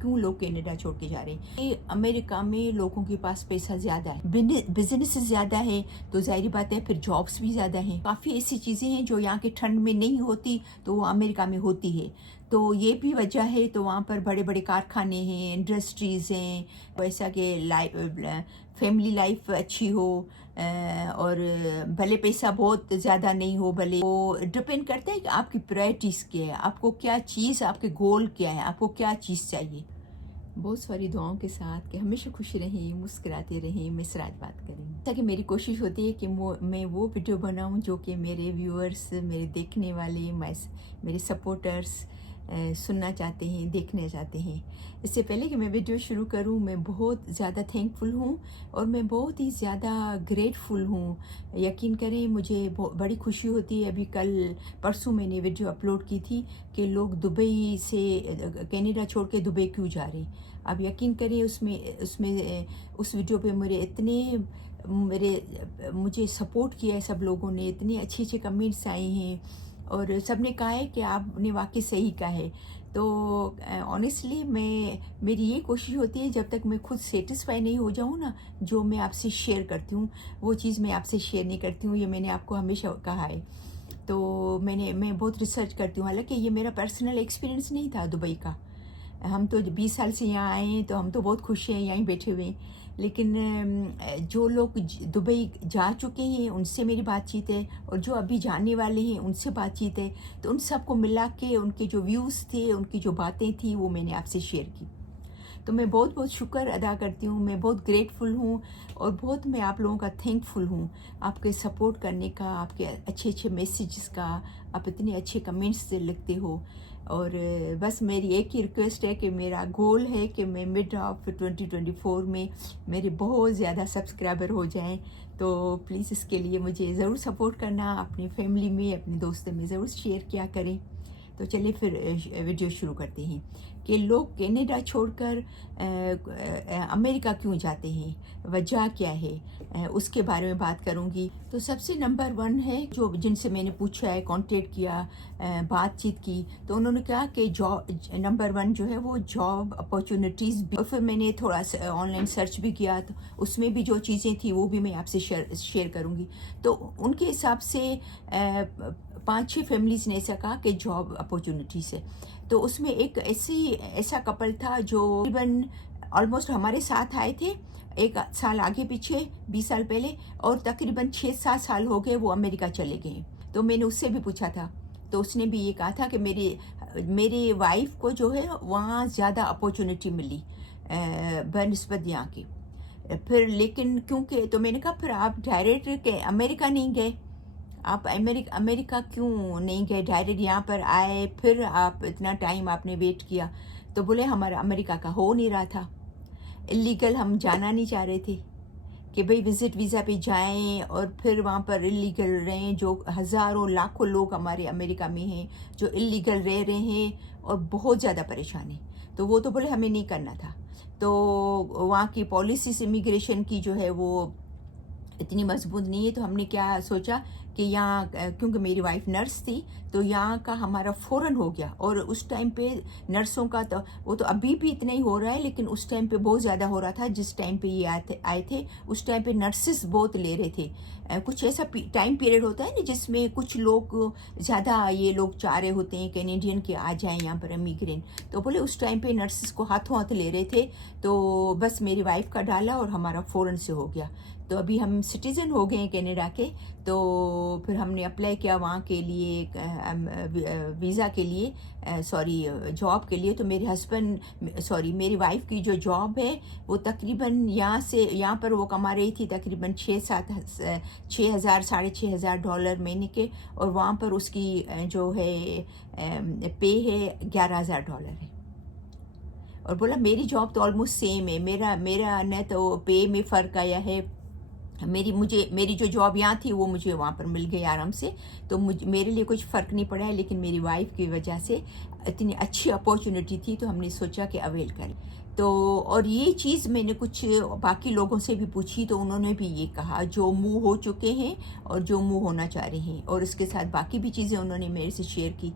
क्यों लोग कनाडा छोड़ के जा रहे हैं। ये अमेरिका में लोगों के पास पैसा ज़्यादा है, बिजनेस ज़्यादा है, तो जाहिर बात है फिर जॉब्स भी ज़्यादा हैं। काफ़ी ऐसी चीज़ें हैं जो यहाँ के ठंड में नहीं होती तो वो अमेरिका में होती है, तो ये भी वजह है। तो वहाँ पर बड़े बड़े कारखाने हैं, इंडस्ट्रीज़ हैं, वैसा कि फैमिली लाइफ अच्छी हो, और भले पैसा बहुत ज़्यादा नहीं हो, भले वो डिपेंड करता है कि आपकी प्रायोरिटीज़ क्या है, आपको क्या चीज़, आपके गोल क्या है, आपको क्या चीज़ चाहिए। बहुत सारी दुआओं के साथ कि हमेशा खुश रहें, मुस्कुराते रहें, मिसराज बात करें। ताकि मेरी कोशिश होती है कि मैं वो वीडियो बनाऊं जो कि मेरे व्यूअर्स, मेरे देखने वाले, मेरे सपोर्टर्स सुनना चाहते हैं, देखना चाहते हैं। इससे पहले कि मैं वीडियो शुरू करूं, मैं बहुत ज़्यादा थैंकफुल हूं और मैं बहुत ही ज़्यादा ग्रेटफुल हूं। यकीन करें, मुझे बड़ी खुशी होती है। अभी कल परसों मैंने वीडियो अपलोड की थी कि लोग दुबई से कनाडा छोड़ के दुबई क्यों जा रहे। अब यकीन करें, उस वीडियो पे मुझे सपोर्ट किया है सब लोगों ने, इतने अच्छे अच्छे कमेंट्स आए हैं और सब ने कहा है कि आपने वाकई सही कहा है। तो ऑनेस्टली मेरी ये कोशिश होती है, जब तक मैं खुद सेटिस्फाई नहीं हो जाऊँ ना, जो मैं आपसे शेयर करती हूँ वो चीज़ मैं आपसे शेयर नहीं करती हूँ। ये मैंने आपको हमेशा कहा है। तो मैं बहुत रिसर्च करती हूँ। हालांकि ये मेरा पर्सनल एक्सपीरियंस नहीं था दुबई का। हम तो 20 साल से यहाँ आए हैं, तो हम तो बहुत खुश हैं यहीं बैठे हुए। लेकिन जो लोग दुबई जा चुके हैं उनसे मेरी बातचीत है, और जो अभी जाने वाले हैं उनसे बातचीत है। तो उन सबको मिला के उनके जो व्यूज़ थे, उनकी जो बातें थी, वो मैंने आपसे शेयर की। तो मैं बहुत बहुत शुक्र अदा करती हूँ, मैं बहुत ग्रेटफुल हूँ और बहुत मैं आप लोगों का थैंकफुल हूँ, आपके सपोर्ट करने का, आपके अच्छे अच्छे मैसेजेस का, आप इतने अच्छे कमेंट्स लिखते हो। और बस मेरी एक ही रिक्वेस्ट है कि मेरा गोल है कि मैं मिड ऑफ 2024 में मेरे बहुत ज़्यादा सब्सक्राइबर हो जाएं। तो प्लीज़ इसके लिए मुझे ज़रूर सपोर्ट करना, अपनी फैमिली में, अपने दोस्तों में ज़रूर शेयर किया करें। तो चलिए फिर वीडियो शुरू करते हैं कि लोग कनाडा छोड़कर अमेरिका क्यों जाते हैं, वजह क्या है, उसके बारे में बात करूंगी। तो सबसे नंबर 1 है, जो जिनसे मैंने पूछा है, कांटेक्ट किया, बातचीत की, तो उन्होंने कहा कि नंबर 1 जो है वो जॉब अपॉर्चुनिटीज़ भी। और फिर मैंने थोड़ा सा ऑनलाइन सर्च भी किया, तो उसमें भी जो चीज़ें थी वो भी मैं आपसे शेयर करूँगी। तो उनके हिसाब से 5-6 फैमिलीज़ ने ऐसा कहा कि जॉब अपॉर्चुनिटीज़ है। तो उसमें एक ऐसा कपल था जो तकरीबन ऑलमोस्ट हमारे साथ आए थे, 1 साल आगे पीछे, 20 साल पहले, और तकरीबन 6-7 साल हो गए वो अमेरिका चले गए। तो मैंने उससे भी पूछा था, तो उसने भी ये कहा था कि मेरे वाइफ को जो है वहाँ ज़्यादा अपॉर्चुनिटी मिली बनिस्बत यहाँ की। फिर लेकिन क्योंकि, तो मैंने कहा फिर आप डायरेक्ट अमेरिका नहीं गए, आप अमेरिका क्यों नहीं गए, डायरेक्ट यहाँ पर आए, फिर आप इतना टाइम आपने वेट किया। तो बोले हमारा अमेरिका का हो नहीं रहा था, इलीगल हम जाना नहीं चाह रहे थे कि भाई विजिट वीज़ा पे जाएं और फिर वहाँ पर इलीगल रहें। जो हज़ारों लाखों लोग हमारे अमेरिका में हैं जो इलीगल रह रहे हैं और बहुत ज़्यादा परेशान हैं, तो वो तो बोले हमें नहीं करना था। तो वहाँ की पॉलिसीज इमिग्रेशन की जो है वो इतनी मजबूत नहीं है। तो हमने क्या सोचा कि यहाँ, क्योंकि मेरी वाइफ नर्स थी, तो यहाँ का हमारा फ़ौरन हो गया। और उस टाइम पे नर्सों का तो वो तो अभी भी इतना ही हो रहा है, लेकिन उस टाइम पे बहुत ज़्यादा हो रहा था। जिस टाइम पे ये आए थे उस टाइम पे नर्सेस बहुत ले रहे थे। कुछ ऐसा टाइम पीरियड होता है ना जिसमें कुछ लोग ज़्यादा ये लोग चाह रहे होते हैं कैनेडियन के आ जाएं यहाँ पर इमिग्रेंट, तो बोले उस टाइम पे नर्सेस को हाथों हाथ ले रहे थे। तो बस मेरी वाइफ का डाला और हमारा फ़ौरन से हो गया। तो अभी हम सिटीज़न हो गए हैं कनाडा के। तो फिर हमने अप्लाई किया वहाँ के लिए, वीज़ा के लिए, जॉब के लिए। तो मेरी वाइफ की जो जॉब है वो तकरीबन यहाँ पर वो कमा रही थी तकरीबन 6,000 $6,500 महीने के, और वहाँ पर उसकी जो है पे है $11,000 है। और बोला मेरी जॉब तो ऑलमोस्ट सेम है, मेरा न तो पे में फ़र्क आया है, मेरी जो जॉब यहाँ थी वो मुझे वहाँ पर मिल गई आराम से। तो मेरे लिए कुछ फ़र्क नहीं पड़ा है, लेकिन मेरी वाइफ की वजह से इतनी अच्छी अपॉर्चुनिटी थी तो हमने सोचा कि अवेल करें। तो और ये चीज़ मैंने कुछ बाकी लोगों से भी पूछी, तो उन्होंने भी ये कहा, जो मूव हो चुके हैं और जो मूव होना चाह रहे हैं, और इसके साथ बाकी भी चीज़ें उन्होंने मेरे से शेयर की।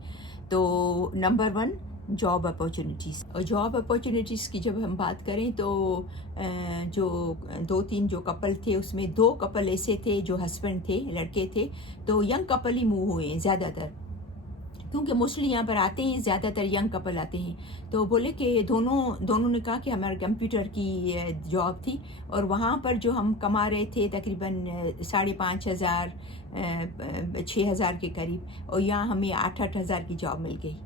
तो नंबर 1 जॉब अपॉर्चुनिटीज़। और जॉब अपॉर्चुनिटीज़ की जब हम बात करें तो जो 2-3 जो कपल थे उसमें 2 कपल ऐसे थे जो हस्बैंड थे, लड़के थे, तो यंग कपल ही मूव हुए हैं ज़्यादातर, क्योंकि मोस्टली यहाँ पर आते हैं ज़्यादातर यंग कपल आते हैं। तो बोले कि दोनों ने कहा कि हमारे कंप्यूटर की जॉब थी और वहाँ पर जो हम कमा रहे थे तकरीबन 5,500 6,000 के करीब, और यहाँ हमें 8-8 हज़ार की जॉब मिल गई।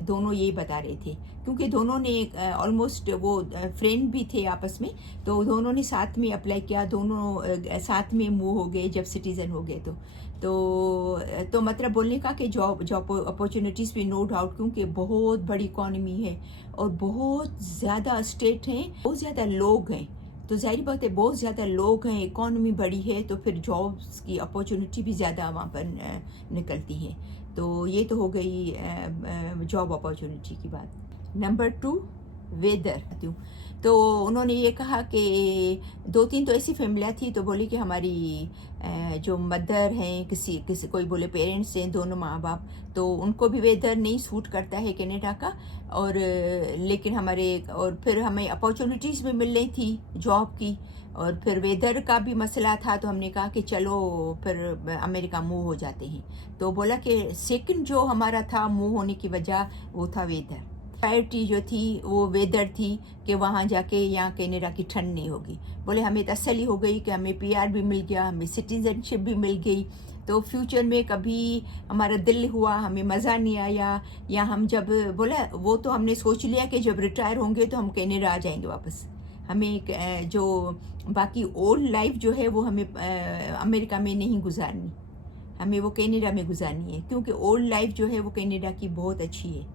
दोनों यही बता रहे थे, क्योंकि दोनों ने ऑलमोस्ट वो फ्रेंड भी थे आपस में, तो दोनों ने साथ में अप्लाई किया, दोनों साथ में मूव हो गए जब सिटीज़न हो गए। तो मतलब बोलने का कि जॉब अपॉर्चुनिटीज़ भी नो डाउट, क्योंकि बहुत बड़ी इकॉनमी है और बहुत ज़्यादा स्टेट हैं, बहुत ज़्यादा लोग हैं, तो ज़ाहिर बात है बहुत ज़्यादा लोग हैं, इकॉनमी बड़ी है, तो फिर जॉब्स की अपॉर्चुनिटी भी ज़्यादा वहाँ पर निकलती हैं। तो ये तो हो गई जॉब अपॉर्चुनिटी की बात। Number 2, weather. तो उन्होंने ये कहा कि 2-3 तो ऐसी फैमिलियाँ थी, तो बोली कि हमारी जो मदर हैं, किसी कोई बोले पेरेंट्स हैं, दोनों माँ बाप, तो उनको भी वेदर नहीं सूट करता है कनाडा का, और लेकिन और फिर हमें अपॉर्चुनिटीज़ भी मिल रही थी जॉब की, और फिर वेदर का भी मसला था, तो हमने कहा कि चलो फिर अमेरिका मूव हो जाते हैं। तो बोला कि सेकंड जो हमारा था मूव होने की वजह वो था वेदर। प्रायोरिटी जो थी वो वेदर थी कि वहाँ जाके यहाँ कनाडा की ठंड नहीं होगी। बोले हमें तसल्ली हो गई कि हमें पीआर भी मिल गया, हमें सिटीजनशिप भी मिल गई, तो फ्यूचर में कभी हमारा दिल हुआ, हमें मज़ा नहीं आया, या हम जब बोला वो तो हमने सोच लिया कि जब रिटायर होंगे तो हम कनाडा आ जाएंगे वापस। हमें जो बाकी ओल्ड लाइफ जो है वो हमें अमेरिका में नहीं गुजारनी, हमें वो कनाडा में गुजारनी है, क्योंकि ओल्ड लाइफ जो है वो कनाडा की बहुत अच्छी है।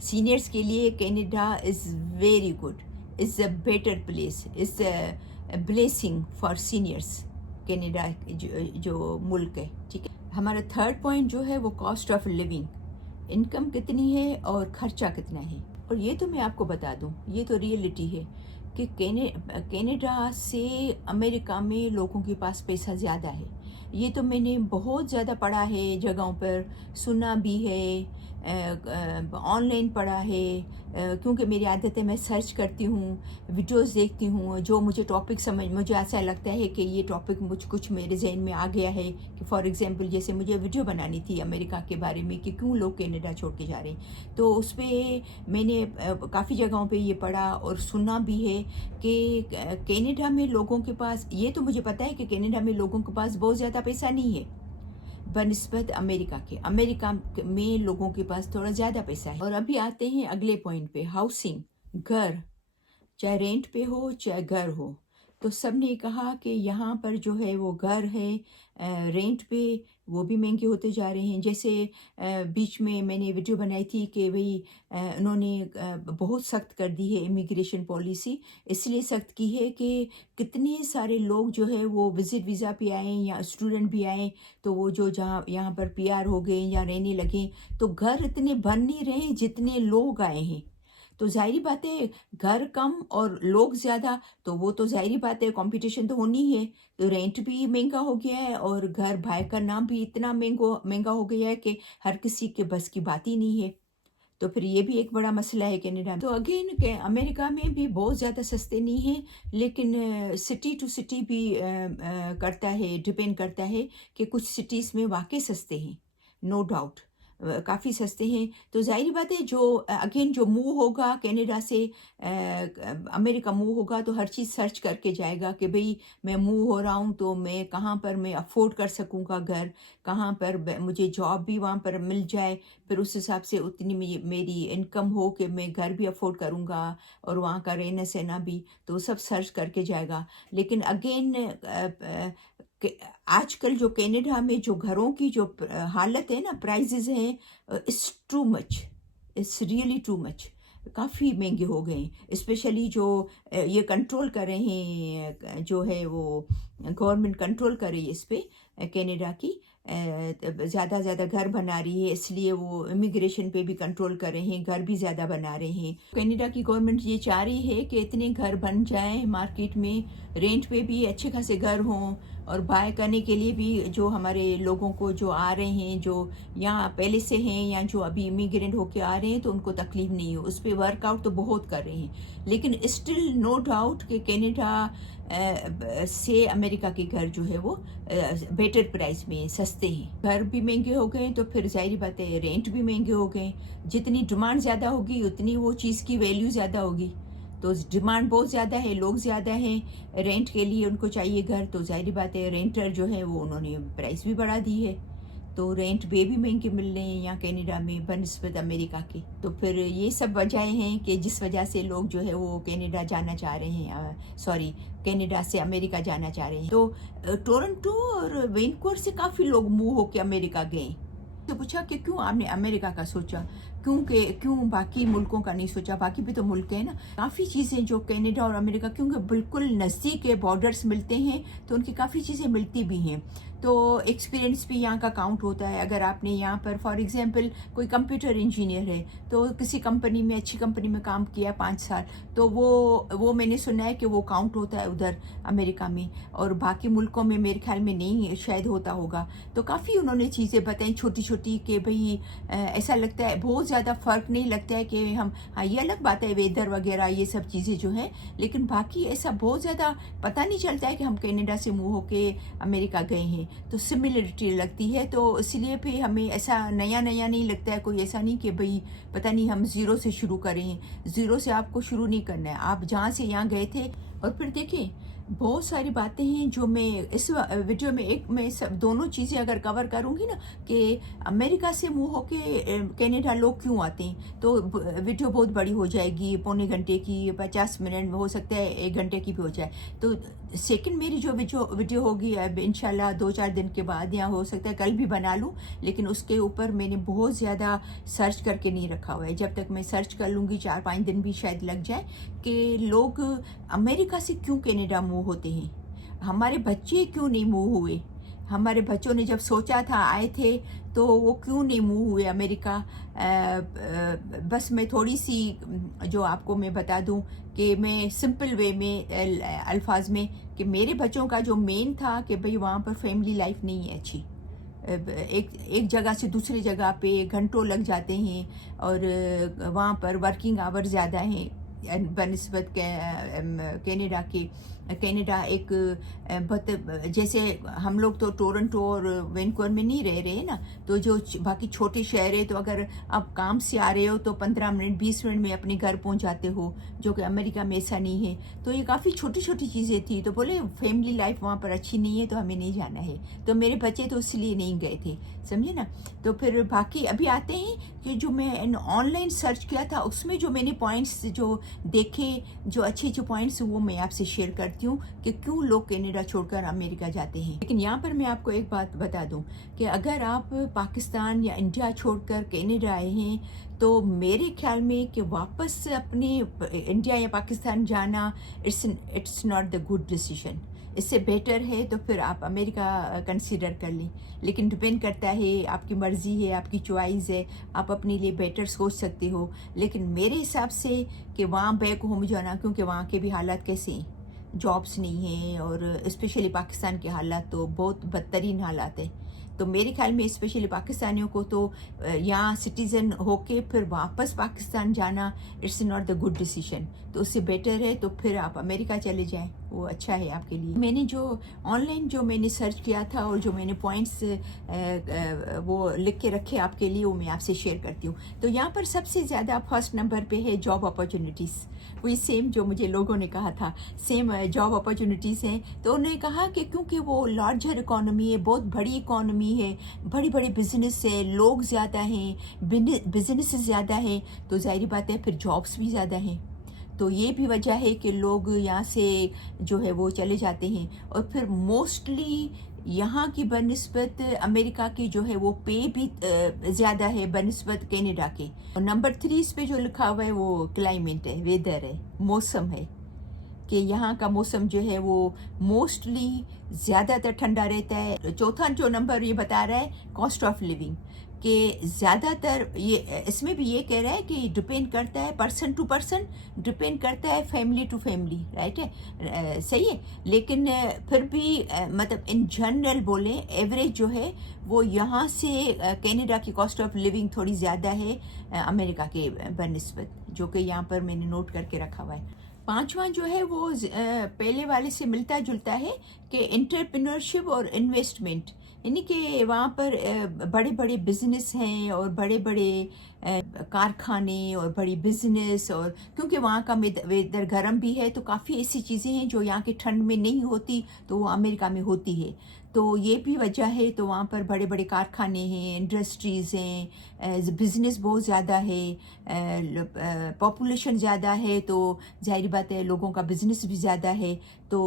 सीनियर्स के लिए Canada is very good, is a better place, is a blessing for seniors. Canada जो मुल्क है, ठीक है। हमारा थर्ड पॉइंट जो है वो कॉस्ट ऑफ लिविंग, इनकम कितनी है और ख़र्चा कितना है। और ये तो मैं आपको बता दूं, ये तो रियलिटी है कि कनाडा से अमेरिका में लोगों के पास पैसा ज़्यादा है। ये तो मैंने बहुत ज़्यादा पढ़ा है, जगहों पर सुना भी है, ऑनलाइन पढ़ा है, क्योंकि मेरी आदत है मैं सर्च करती हूँ, वीडियोस देखती हूँ, जो मुझे टॉपिक मुझे ऐसा लगता है कि ये टॉपिक कुछ मेरे जहन में आ गया है, कि फॉर एग्जांपल जैसे मुझे वीडियो बनानी थी अमेरिका के बारे में कि क्यों लोग कनाडा छोड़ के जा रहे हैं, तो उस पर मैंने काफ़ी जगहों पे ये पढ़ा और सुना भी है कि कनाडा में लोगों के पास, ये तो मुझे पता है कि कनाडा में लोगों के पास बहुत ज़्यादा पैसा नहीं है बनिस्बत अमेरिका के। अमेरिका में लोगों के पास थोड़ा ज़्यादा पैसा है। और अभी आते हैं अगले पॉइंट पे, हाउसिंग, घर, चाहे रेंट पे हो चाहे घर हो, तो सब ने कहा कि यहाँ पर जो है वो घर है रेंट पे, वो भी महंगे होते जा रहे हैं। जैसे बीच में मैंने वीडियो बनाई थी कि भाई उन्होंने बहुत सख्त कर दी है इमिग्रेशन पॉलिसी, इसलिए सख्त की है कि कितने सारे लोग जो है वो विजिट वीज़ा पे आए या स्टूडेंट भी आए, तो वो जो जहाँ यहाँ पर पीआर हो गए या रहने लगे, तो घर इतने बन नहीं रहे जितने लोग आए हैं। तो ज़ाहिरी बात है घर कम और लोग ज़्यादा, तो वो तो ज़ाहिरी बात है कंपटीशन तो होनी ही है। तो रेंट भी महंगा हो गया है और घर भाई करना भी इतना महंगा हो गया है कि हर किसी के बस की बात ही नहीं है। तो फिर ये भी एक बड़ा मसला है कनाडा में। तो अगेन के अमेरिका में भी बहुत ज़्यादा सस्ते नहीं हैं, लेकिन सिटी टू सिटी भी करता है, डिपेंड करता है कि कुछ सिटीज़ में वाकई सस्ते हैं, नो डाउट काफ़ी सस्ते हैं। तो ज़ाहिर बात है जो अगेन जो मूव होगा कनाडा से अमेरिका मूव होगा तो हर चीज़ सर्च करके जाएगा कि भाई मैं मूव हो रहा हूँ तो मैं कहाँ पर मैं अफोर्ड कर सकूँगा घर, कहाँ पर मुझे जॉब भी वहाँ पर मिल जाए, फिर उस हिसाब से उतनी मेरी इनकम हो कि मैं घर भी अफोर्ड करूँगा और वहाँ का रहना सहना भी, तो सब सर्च करके जाएगा। लेकिन अगेन आजकल जो कनाडा में जो घरों की जो हालत है ना, प्राइजेज़ हैं, it's too much, it's really too much, काफ़ी महंगे हो गए हैं। स्पेशली जो ये कंट्रोल कर रहे हैं, जो है वो गवर्नमेंट कंट्रोल कर रही है इस पे कनाडा की, ज़्यादा ज़्यादा घर बना रही है, इसलिए वो इमिग्रेशन पे भी कंट्रोल कर रहे हैं, घर भी ज़्यादा बना रहे हैं। कनाडा की गवर्नमेंट ये चाह रही है कि इतने घर बन जाएं मार्केट में, रेंट पे भी अच्छे खासे घर हों, और बाय करने के लिए भी जो हमारे लोगों को जो आ रहे हैं, जो यहाँ पहले से हैं या जो अभी इमिग्रेंट होके आ रहे हैं, तो उनको तकलीफ नहीं हो, उस पर वर्कआउट तो बहुत कर रहे हैं। लेकिन स्टिल नो डाउट कि कनाडा से अमेरिका के घर जो है वो बेटर प्राइस में सस्ते हैं। घर भी महंगे हो गए तो फिर जाहिर बात है रेंट भी महंगे हो गए। जितनी डिमांड ज़्यादा होगी उतनी वो चीज़ की वैल्यू ज़्यादा होगी। तो डिमांड बहुत ज़्यादा है, लोग ज़्यादा हैं रेंट के लिए, उनको चाहिए घर, तो जाहिर बात है रेंटर जो है वो उन्होंने प्राइस भी बढ़ा दी है। तो रेंट भी महंगे मिल रहे हैं यहाँ कनाडा में बनिस्बत अमेरिका के। तो फिर ये सब वजहें हैं कि जिस वजह से लोग जो है वो कनाडा जाना चाह रहे हैं, सॉरी कनाडा से अमेरिका जाना चाह रहे हैं। तो टोरंटो और वैनकूवर से काफ़ी लोग मूव होकर अमेरिका गए। तो पूछा कि क्यों आपने अमेरिका का सोचा, क्यों बाकी मुल्कों का नहीं सोचा? बाकी भी तो मुल्क है ना, काफ़ी चीज़ें जो कनाडा और अमेरिका क्योंकि बिल्कुल नज़दीक के बॉर्डर्स मिलते हैं तो उनकी काफ़ी चीज़ें मिलती भी हैं। तो एक्सपीरियंस भी यहाँ का काउंट होता है। अगर आपने यहाँ पर फॉर एग्जांपल कोई कंप्यूटर इंजीनियर है तो किसी कंपनी में, अच्छी कंपनी में काम किया 5 साल, तो वो मैंने सुना है कि वो काउंट होता है उधर अमेरिका में, और बाकी मुल्कों में मेरे ख्याल में नहीं शायद होता होगा। तो काफ़ी उन्होंने चीज़ें बताई छोटी छोटी कि भाई ऐसा लगता है बहुत ज़्यादा फ़र्क नहीं लगता है कि हम, हाँ ये अलग बात है वेदर वगैरह ये सब चीज़ें जो हैं, लेकिन बाकी ऐसा बहुत ज़्यादा पता नहीं चलता है कि हम कनाडा से मूव होके अमेरिका गए हैं। तो सिमिलरिटी लगती है, तो इसलिए भी हमें ऐसा नया नहीं लगता है। कोई ऐसा नहीं कि भाई पता नहीं हम ज़ीरो से शुरू करें। ज़ीरो से आपको शुरू नहीं करना है, आप जहाँ से यहाँ गए थे। और फिर देखिए बहुत सारी बातें हैं जो मैं इस वीडियो में मैं सब दोनों चीज़ें अगर कवर करूँगी ना कि अमेरिका से मूव होके कनाडा लोग क्यों आते हैं, तो वीडियो बहुत बड़ी हो जाएगी, पौने घंटे की, 50 मिनट में हो सकता है 1 घंटे की भी हो जाए। तो सेकंड मेरी जो वीडियो होगी अब इंशाल्लाह 2-4 दिन के बाद, या हो सकता है कल भी बना लूँ, लेकिन उसके ऊपर मैंने बहुत ज़्यादा सर्च करके नहीं रखा हुआ है। जब तक मैं सर्च कर लूँगी 4-5 दिन भी शायद लग जाए कि लोग अमेरिका से क्यों कनाडा मूव होते हैं, हमारे बच्चे क्यों नहीं मूव हुए, हमारे बच्चों ने जब सोचा था आए थे तो वो क्यों नहीं मूव हुए अमेरिका। बस मैं थोड़ी सी जो आपको मैं बता दूं कि मैं सिंपल वे में अल्फाज में कि मेरे बच्चों का जो मेन था कि भाई वहाँ पर फैमिली लाइफ नहीं है अच्छी, एक जगह से दूसरी जगह पे घंटों लग जाते हैं, और वहाँ पर वर्किंग आवर ज़्यादा हैं बनिस्बत कनाडा के। कनाडा एक जैसे हम लोग तो टोरंटो और वैनकूवर में नहीं रह रहे ना, तो जो बाकी छोटे शहर है, तो अगर आप काम से आ रहे हो तो 15 मिनट 20 मिनट में अपने घर पहुंच जाते हो, जो कि अमेरिका में ऐसा नहीं है। तो ये काफ़ी छोटी छोटी चीज़ें थी, तो बोले फैमिली लाइफ वहाँ पर अच्छी नहीं है तो हमें नहीं जाना है। तो मेरे बच्चे तो इसलिए नहीं गए थे, समझे ना। तो फिर बाकी अभी आते हैं कि जो मैं ऑनलाइन सर्च किया था उसमें जो मैंने पॉइंट्स जो देखे, जो अच्छे पॉइंट्स, वो मैं आपसे शेयर करती हूँ कि क्यों लोग कनाडा छोड़कर अमेरिका जाते हैं। लेकिन यहाँ पर मैं आपको एक बात बता दूँ कि अगर आप पाकिस्तान या इंडिया छोड़कर कनाडा आए हैं तो मेरे ख्याल में कि वापस अपने इंडिया या पाकिस्तान जाना it's not the good decision. इससे बेटर है तो फिर आप अमेरिका कंसीडर कर लें, लेकिन डिपेंड करता है, आपकी मर्ज़ी है, आपकी चॉइस है, आप अपने लिए बेटर सोच सकते हो। लेकिन मेरे हिसाब से कि वहाँ बैक होम जाना, क्योंकि वहाँ के भी हालात कैसे हैं, जॉब्स नहीं हैं, और स्पेशली पाकिस्तान के हालात तो बहुत बदतरीन हालात है। तो मेरे ख्याल में स्पेशली पाकिस्तानियों को तो यहाँ सिटीज़न होके फिर वापस पाकिस्तान जाना it's not the good decision. तो उससे बेटर है तो फिर आप अमेरिका चले जाएं, वो अच्छा है आपके लिए। मैंने जो ऑनलाइन जो मैंने सर्च किया था और जो मैंने पॉइंट्स वो लिख के रखे आपके लिए, वो मैं आपसे शेयर करती हूँ। तो यहाँ पर सबसे ज़्यादा फर्स्ट नंबर पे है जॉब अपॉर्चुनिटीज़। वही सेम जो मुझे लोगों ने कहा था, सेम जॉब अपॉर्चुनिटीज़ हैं। तो उन्होंने कहा कि क्योंकि वो लार्जर इकॉनमी है, बहुत बड़ी इकॉनमी है, बड़ी बड़ी बिजनेस है, लोग ज़्यादा हैं, बिजनेस ज़्यादा हैं, तो ज़ाहिर बात है फिर जॉब्स भी ज़्यादा हैं। तो ये भी वजह है कि लोग यहाँ से जो है वो चले जाते हैं। और फिर मोस्टली यहाँ की बनिस्बत अमेरिका की जो है वो पे भी ज़्यादा है बनिस्बत कनाडा के। और नंबर 3 इस पे जो लिखा हुआ है वो क्लाइमेट है, वेदर है, मौसम है, कि यहाँ का मौसम जो है वो मोस्टली ज़्यादातर ठंडा रहता है। चौथा जो नंबर ये बता रहा है कॉस्ट ऑफ लिविंग, کہ زیادہ تر یہ اس میں بھی یہ کہہ رہا ہے کہ ڈپینڈ کرتا ہے پرسن ٹو پرسن، ڈپینڈ کرتا ہے فیملی ٹو فیملی، رائٹ ہے، صحیح ہے، لیکن پھر بھی مطلب ان جنرل بولیں ایوریج جو ہے وہ یہاں سے کینیڈا کی کاسٹ آف لیونگ تھوڑی زیادہ ہے امریکہ کے بنسبت، جو کہ یہاں پر میں نے نوٹ کر کے رکھا ہوا ہے۔ پانچواں جو ہے وہ پہلے والے سے ملتا جلتا ہے کہ انٹرپرینورشپ اور انویسٹمنٹ، یعنی کہ وہاں پر بڑے بڑے بزنس ہیں اور بڑے بڑے کارخانے اور بڑی بزنس، اور کیونکہ وہاں کا ویدر گرم بھی ہے تو کافی ایسی چیزیں ہیں جو یہاں کے ٹھنڈ میں نہیں ہوتی تو وہ امریکہ میں ہوتی ہے، تو یہ بھی وجہ ہے، تو وہاں پر بڑے بڑے کارخانے ہیں، انڈسٹریز ہیں، بزنس بہت زیادہ ہے، پاپولیشن زیادہ ہے تو ظاہر بات ہے لوگوں کا بزنس بھی زیادہ ہے، تو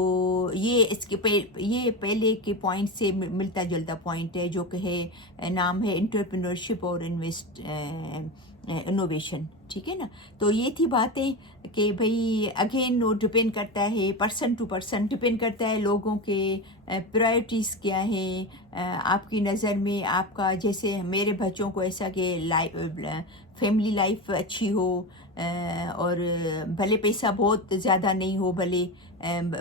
یہ اس کے یہ پہلے کے پوائنٹ سے ملتا جلتا پوائنٹ ہے، جو کہ ہے نام ہے انٹرپرینورشپ اور انوویشن، ٹھیک ہے نا۔ تو یہ تھی باتیں کہ بھئی اگین وہ ڈپینڈ کرتا ہے پرسن ٹو پرسن، ڈپینڈ کرتا ہے لوگوں کے پرائرٹیز کیا ہیں، آپ کی نظر میں آپ کا، جیسے میرے بچوں کو ایسا کہ فیملی لائف اچھی ہو، اور بھلے پیسہ بہت زیادہ نہیں ہو، بھلے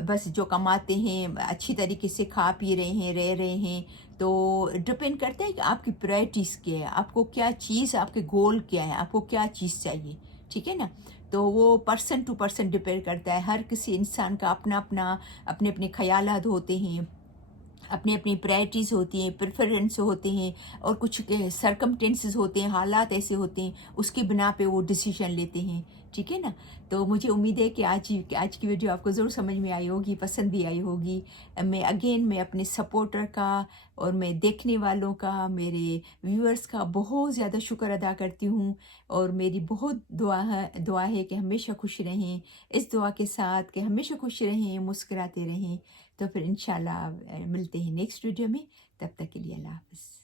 بس جو کماتے ہیں اچھی طریقے سے کھا پی رہے ہیں، رہ رہے ہیں، تو ڈپینڈ کرتا ہے کہ آپ کی پرائرٹیز کیا ہے، آپ کو کیا چیز، آپ کے گول کیا ہے، آپ کو کیا چیز چاہیے، ٹھیک ہے نا۔ تو وہ پرسن ٹو پرسن ڈپینڈ کرتا ہے، ہر کسی انسان کا اپنا اپنا اپنے اپنے خیالات ہوتے ہیں، اپنی اپنی پرائرٹیز ہوتی ہیں، پریفرنس ہوتے ہیں، اور کچھ سرکمٹینسز ہوتے ہیں، حالات ایسے ہوتے ہیں، اس کی بنا پہ وہ ڈیسیژن لیتے ہیں، ٹھیک ہے نا۔ تو مجھے امید ہے کہ آج کی ویڈیو آپ کو ضرور سمجھ میں آئی ہوگی، پسند بھی آئی ہوگی۔ میں اپنے سپورٹر کا اور میں دیکھنے والوں کا، میرے ویورز کا بہت زیادہ شکر ادا کرتی ہوں، اور میری بہت دعا ہے کہ ہمیشہ خوش رہیں، اس دعا کے ساتھ کہ ہمیشہ خوش رہیں، مسکراتے رہیں۔ تو پھر انشاءاللہ ملتے ہیں نیکسٹ ویڈیو میں، تب تک کے لیے اللہ حافظ۔